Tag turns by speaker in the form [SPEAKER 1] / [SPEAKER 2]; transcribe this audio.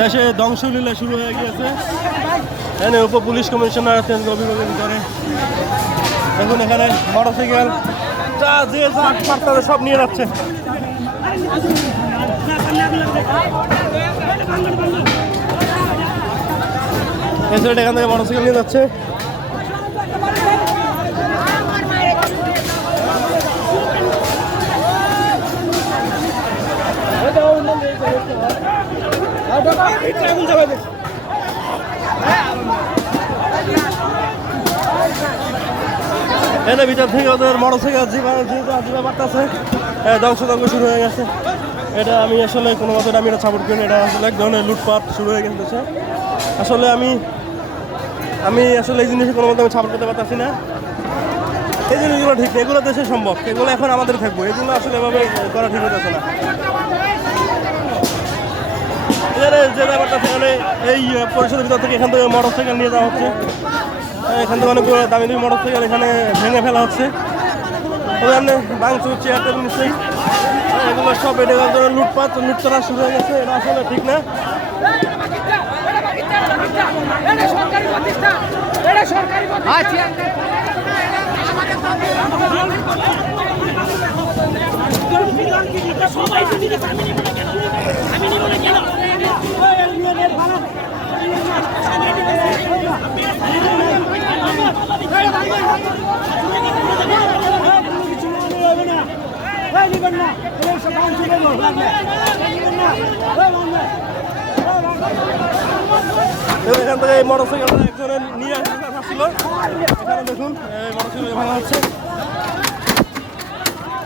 [SPEAKER 1] দেশে ধ্বংসলীলা শুরু হয়ে গিয়েছে। এখানে উপ পুলিশ কমিশনার আছেন অভিযোগের ভিতরে দেখুন এখানে মোটরসাইকেল, যা যে যা সব নিয়ে যাচ্ছে। এখান থেকে মোটরসাইকেল নিয়ে যাচ্ছে। এনে ভিতর থেকে ওদের মোটরসাইকেল জীবন জীবন বাড়তেছে ধ্বংস ধ্বংস শুরু হয়ে গেছে এটা আমি আসলে কোনো মতো আমি এটা সাপোর্ট করি। এটা আসলে এক ধরনের লুটপাট শুরু হয়ে গেছে। আসলে আমি আমি আসলে এই জিনিসে কোনো মতো আমি সাপোর্ট করতে পারতেছি না এই জিনিসগুলো ঠিক এগুলো দেশে সম্ভব, এগুলো এখন আমাদের থাকব, এগুলো আসলে এভাবে করা ঠিক হতেছে না এখানে যে ব্যাপারটা সেখানে এই পরিষদের ভিতর থেকে এখান থেকে মোটর সাইকেল নিয়ে যাওয়া হচ্ছে। এখান থেকে অনেকগুলো দামি দামি মোটর সাইকেল এখানে ভেঙে ফেলা হচ্ছে। এখানে ভাঙচুর চেয়ার টেবিল নিশ্চয়ই। এগুলো সব এটা লুটপাট লুট করা শুরু হয়ে গেছে। এটা আসলে ঠিক না।
[SPEAKER 2] সরকারি প্রতিষ্ঠান এটা সরকারি প্রতিষ্ঠান সবাই যদি আমি নিব না কেন আমি নিব না কেন
[SPEAKER 1] এবং এখান থেকে এই মোটরসাইকেলটা একজনের নিয়ে আসছিল এখানে দেখুন এই মোটরসাইকেল ভাঙা হচ্ছে